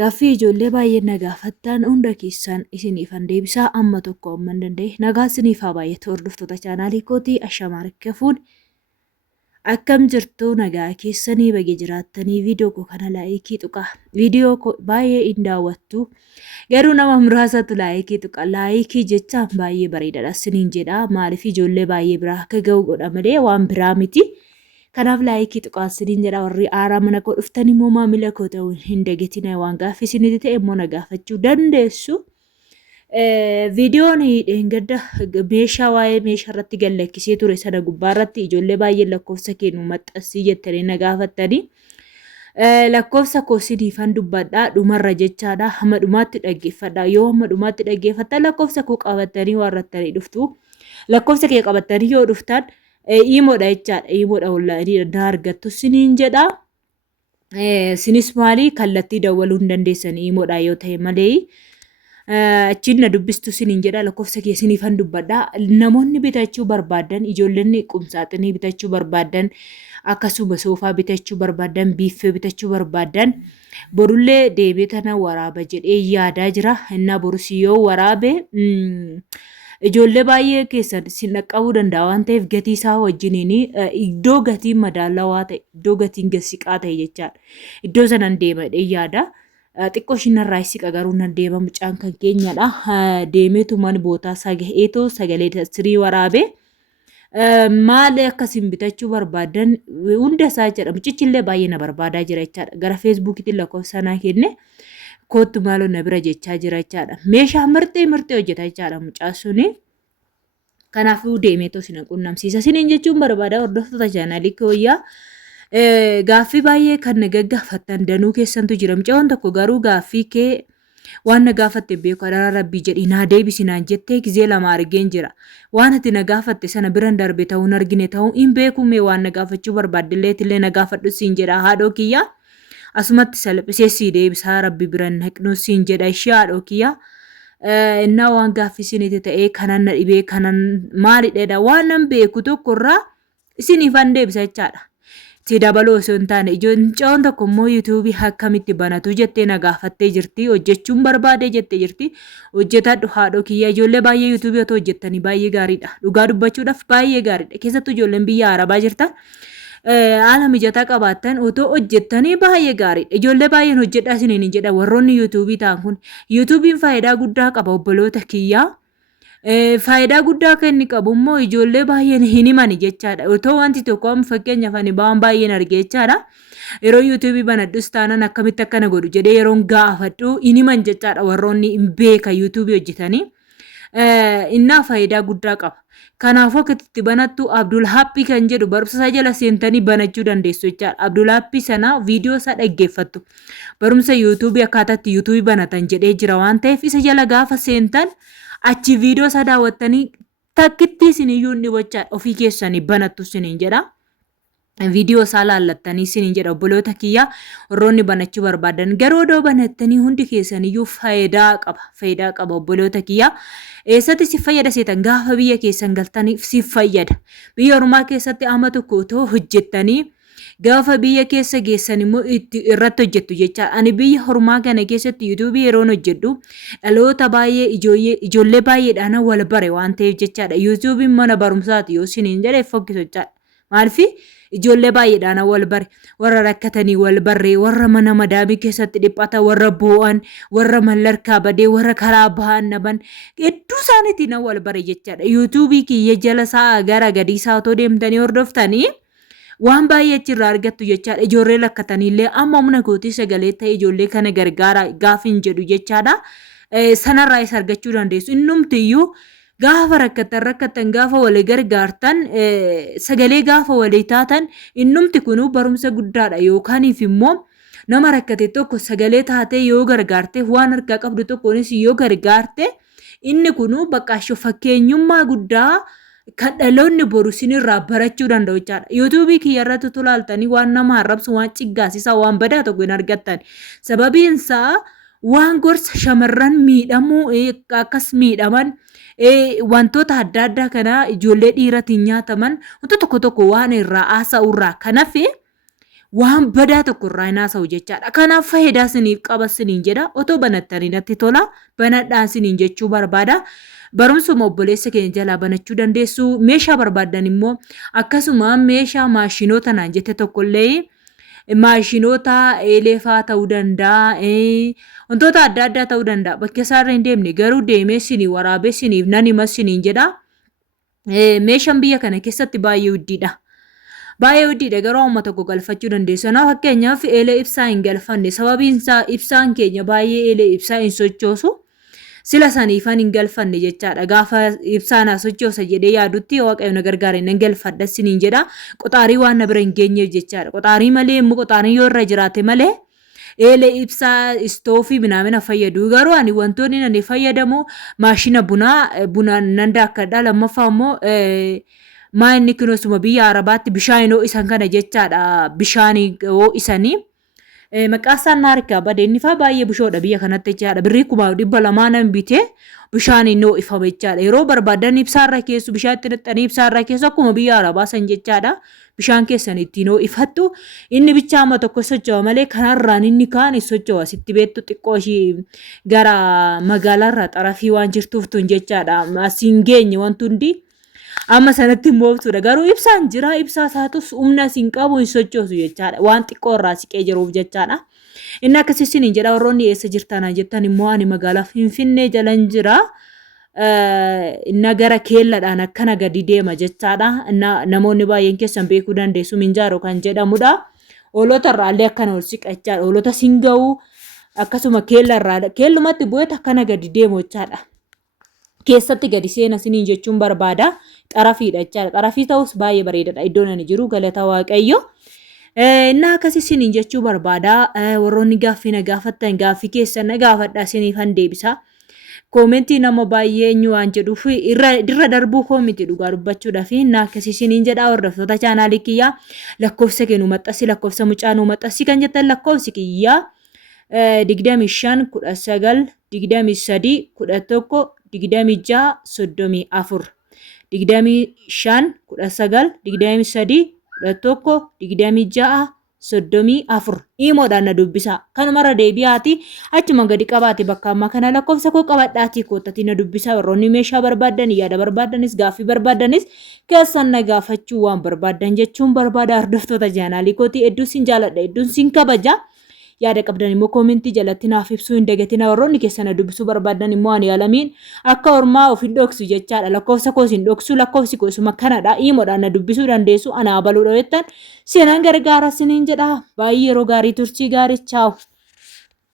Gaaffii ijoollee baay'ee na gaafattan hunda keessan isiniifan deebisaa amma tokko amma hin danda'e. Nagaa isiniif haa baay'atu hordoftoota chaanaalii kootii ashamaa rakkafuun akkam jirtu nagaa keessanii bagee jiraattanii viidiyoo koo kana laayikii tuqa. Viidiyoo koo baay'ee hin daawwattu garuu nama muraasatu laayikii tuqa. Laayikii jechaan baay'ee bareedaadha isiniin jedha. Maaliif ijoollee baay'ee biraa akka ga'u godha malee waan biraa miti. Kanaaf laayikii tuqaa isiniin jedha. Warri aaraa mana koo dhuftan immoo maamila koo ta'uun hin dagatina. Waan gaaffii isinitti ta'e immoo na gaafachuu dandeessu. Viidiyoon dheengadda meeshaa waa'ee meeshaa irratti gallakkisee ture sana gubbaa irratti ijoollee baay'ee lakkoofsa kennu maxxansii jettanii na gaafattanii. Lakkoofsa koo isiniifan dubbadhaa dhumarra jechaadha. Hamma dhumaatti dhaggeeffadhaa. Yoo hamma dhumaatti dhaggeeffattan lakkoofsa koo qabattanii warrattanii dhuftu. Lakkoofsa kee qabattanii yoo dhuftan imoodha jechaadha. Imoodha wallahi na argattu isiniin jedha. Sinis maali kallattii dawwaluu hin dandeessanii imoodha yoo ta'e malee. Achiin na dubbistu isiniin jedha. Lakkoofsa kee isiniifan dubbadhaa. Namoonni bitachuu barbaadan ijoolleen qumsaaxinii bitachuu barbaadan akkasuma soofaa bitachuu barbaadan biiffee bitachuu barbaadan borullee deebee tana waraaba jedhee yaadaa jira. Innaa borus yoo waraabe ijoollee baay'ee keessan sin dhaqqabuu danda'a waan ta'eef gatii isaa wajjiniin iddoo gatiin madaalawaa ta'e iddoo gatiin gasiqaa ta'e jechaadha. Iddoo sanan deemadhee yaada. Xiqqoo shinarraa siqa garuu nan deema mucaan kan keenyadha. Deemeetu man bootaa sagaheetoo sagalee sirii waraabe. Maali akkasiin bitachuu barbaadan hunda isaa jedha. Mucichillee baay'ee na barbaadaa jira jechaadha. Gara feesbuukiitiin lakkoofsa naa kenne kootu maaloo na bira jechaa jira jechaadha. Meeshaa mirxii hojjeta jechaadha mucaa suni. Kanaafuu deemeetoo sina qunnamsiisa. Isiniin jechuun barbaada hordoftoota chaanaalii kooyyaa. Gaaffii baay'ee kan na gaggaafattan danuu keessantu jira. Mucaan tokko garuu gaaffii kee waan na gaafatte beeku adara rabbii jedhi naa deebisi naan jettee gizee lama argeen jira. Waan ati na gaafatte sana biran darbe ta'uun argine ta'uun hin beekume waan na gaafachuu barbaadillee illee na gaafadhu siin jedha haadhoo kiyya. Asumatti salphisee sii deebisaa rabbi biran naqnu siin jedha ishee haadhoo kiyya. Innaa waan gaaffii isinitti ta'ee kanan na dhibee kanan maalidha waan nan beeku tokkorraa isiniifan deebisa jechaadha. Si dabaloo osoo hin taane ijoolleen tokko immoo yuutuubii akkamitti banatu jettee na gaafattee jirti. Hojjechuun barbaade jettee jirti. Hojjetadhu haadhoo kiyya. Ijoollee baay'ee yuutuubii otoo hojjettanii baay'ee gaariidha. Dhugaa dubbachuudhaaf baay'ee gaariidha. Keessattuu ijoolleen biyya Arabaa jirtan haala mijataa qabaattan otoo hojjettanii baay'ee gaariidha. Ijoollee baay'een hojjedhaa isiniin hin jedha warroonni yuutuubii ta'an kun. Yuutuubiin faayidaa guddaa qaba obboloota kiyyaa. Faayidaa guddaa kan inni qabu immoo ijoollee baay'een hin himani jechaadha. Otoo wanti tokko fakkeenyaaf ani ba'aan baay'een arge jechaadha. Yeroo yuutuubii banadhus taanaan akkamitti akkana godhu jedhee yeroon gaafadhu hin himan jechaadha warroonni hin beekan yuutuubii hojjetanii. Innaa faayidaa guddaa qaba. Kanaafuu akka itti banattu Abdul Happy kan jedhu barumsa jala seentanii banachuu dandeessu jechaadha. Abdul Happy sana viidiyoo isaa dhaggeeffattu. Barumsa yuutuubii akkaataatti yuutuubii banatan jedhee jira waan ta'eef isa jala gaafa seentan achi viidiyoo isaa daawwattanii takkitti isiniyyuu inni gochaadha ofii keessanii banattu isiniin jedha. Viidiyoo isaa laallattanii isiniin jedha obboloota kiyyaa warroonni banachuu barbaadan garuu odoo banattanii hundi keessaniyyuu faayidaa qaba. Faayidaa qaba obboloota kiyyaa. Eessatti si fayyada seetan gaafa biyya keessan galtaniif si fayyada. Biyya ormaa keessatti amma tokko otoo hojjettanii gaafa biyya keessa geessan immoo irratti hojjettu jecha. Ani biyya ormaa kana keessatti yuutuubii yeroon hojjedhu dhaloota baay'ee ijoollee baay'eedhaan wal bare waan ta'eef jechaadha. Yuutuubiin mana barumsaati yoo isiniin jedhe fokkisu jechaadha. Maaliif ijoollee baay'eedhaan wal bare warra rakkatanii wal barree warra mana madaamii keessatti dhiphata warra boo'an warra mallarkaa badee warra karaa bahan naban hedduu isaaniitiin wal bare jechaadha. Yuutuubii kiyya jala isaa gara gadii isaa otoo deemtanii hordoftanii waan baay'ee achirraa argattu jechaadha. Ijoollee rakkataniillee amma humna kootii sagalee ta'e ijoollee kana gargaara gaafin jedhu jechaadha. Sanarraa isa argachuu dandeessu. Innumtiyyuu gaafa rakkatan gaafa walii gargaartan sagalee gaafa walii taatan innumti kunuu barumsa guddaadha yookaaniif immoo nama rakkate tokko sagalee taatee yoo gargaarte waan harkaa qabdu tokkonis yoo gargaarte inni kunuu baqaashoo fakkeenyummaa guddaa kan dhaloonni boru sinirraa barachuu danda'u jechaadha. Yuutuubii kiyya irratti tulaaltanii waan nama arrabsu waan ciggaasisaa waan badaa tokko hin argattan. Sababiin isaa waan gorsa shamarran miidhamuu akkas miidhaman wantoota adda addaa kana ijoollee dhiiratiin nyaataman wantoota tokko waan irraa haasa'urraa kanaaf waan badaa tokko irraa hin haasa'u jechaadha. Kanaaf faayidaa isiniif qaba isiniin jedha. Otoo banattanii natti tola. Banadhaan isiniin jechuu barbaada. Barumsuma obboleessa keenya jalaa banachuu dandeessu. Meeshaa barbaaddan immoo akkasuma meeshaa maashinoota naan jette tokkollee maashinoota eleefaa ta'uu danda'a. Wantoota adda addaa ta'uu danda'a. Bakka isaarra hin deemne garuu deemee isinii waraabee isiniif nan hima isiniin jedha. Meeshaan biyya kana keessatti baay'ee guddiidha. Baay'ee guddiidha garuu amma tokko galfachuu dandeessu. Kanaaf fakkeenyaaf eelee ibsaa hin galfanne sababiin isaa ibsaan keenya baay'ee eelee ibsaa hin sochoosu. Sila saniifan hin galfanne jechaadha. Gaafa ibsaan sochoosa jedhee yaadutti waaqayyo na gargaare nan galfadha isiniin jedha. Qoxaarii waan na bira hin geenyeef jechaadha. Qoxaarii malee immoo qoxaarii yoo irra jiraate malee eelee ibsaa istoofii binaamina fayyadu. Garuu ani wantoonni ani fayyadamu maashina bunaa nan daakkadha. Lammaffaa immoo maa inni kunuunsuma biyya Arabaatti bishaan ho'isan kana jechaadha. Bishaan ho'isanii maqaa isaan harkaa badee inni faa baay'ee bishoodha biyya kanatti jechaadha. Birrii 200 nan bitee bishaan inni ho'ifame jechaadha. Yeroo barbaadan ibsaarra keessu bishaan itti naqxanii ibsaarra keessu akkuma biyya Arabaa san jechaadha. Bishaan keessan ittiin ho'ifattu inni bichaa amma tokko socho'a malee kanarraan inni kaan socho'a sitti beektu xiqqoo ishii gara magaalaarraa xarafii waan jirtuuf tun jechaadha. Asiin geenye wanti hundi amma sanatti mooftuudha. Garuu ibsaan jira. Ibsaa isaatus humna isin qabu hin sochoosu jechaadha. Waan xiqqoo irraa siqee jiruuf jechaadha. Inni akkasii isiniin jedha. Warroonni eessa jirtan jettan immoo ani magaalaa Finfinnee jalan jira. Nagara keelladhaan akkana gadi deema jechaadha. Namoonni baay'een keessan beekuu dandeessu Minjaaroo kan jedhamudha. Hoolota irraallee akkana ol siqa jechaadha. Hoolota singa'uu akkasuma keellumatti bu'eet akkana gadi deemu jechaadha. Keessatti gadi seena isiniin jechuun barbaada. Xarafiidha jechaadha. Xarafii ta'us baay'ee bareedaadha. Iddoon ani jiru galata waaqayyo. Inni akkasii isiniin jechuu barbaada. Warroonni gaaffii na gaafattan gaaffii keessan na gaafadhaa isiniifan deebisa. Koomentii nama baay'ee eenyu waan jedhuuf dirra darbuu koomiti dhugaa dubbachuudhaaf inni akkasii isiniin jedha. Hordoftoota chaanaalii kiyyaa lakkoofsa kennu maxxansi lakkoofsa mucaanuu maxxansi kan jettan lakkoofsi kiyyaa 25 19 23 11 26 34 25 19 23 11 26 34 imoodhaan na dubbisa. Kanumarra deebi'aati achuma gadi qabaate bakka ammaa kana lakkoofsa koo qabadhaatii koottatti na dubbisa. Warroonni meeshaa barbaadan yaada barbaadanis gaaffii barbaadanis keessan na gaafachuu waan barbaadan jechuun barbaada. Hordoftoota chaanaalii kootii hedduun sin jaaladha hedduun sin kabaja. Yaada qabdan immoo koomentii jalatti naaf ibsuu hin dagatina. Warroonni keessan na dubbisuu barbaadan immoo ani Alamiin akka ormaa of hin dhoksu jechaadha. Lakkoofsa koos hin dhoksu lakkoofsi koo isuma kanadha. Imoodhaan na dubbisuu dandeessu. Ana abaluu dhaweettan seenaan gargaara isiniin jedha. Baay'ee yeroo gaarii turtii gaarii chaawu.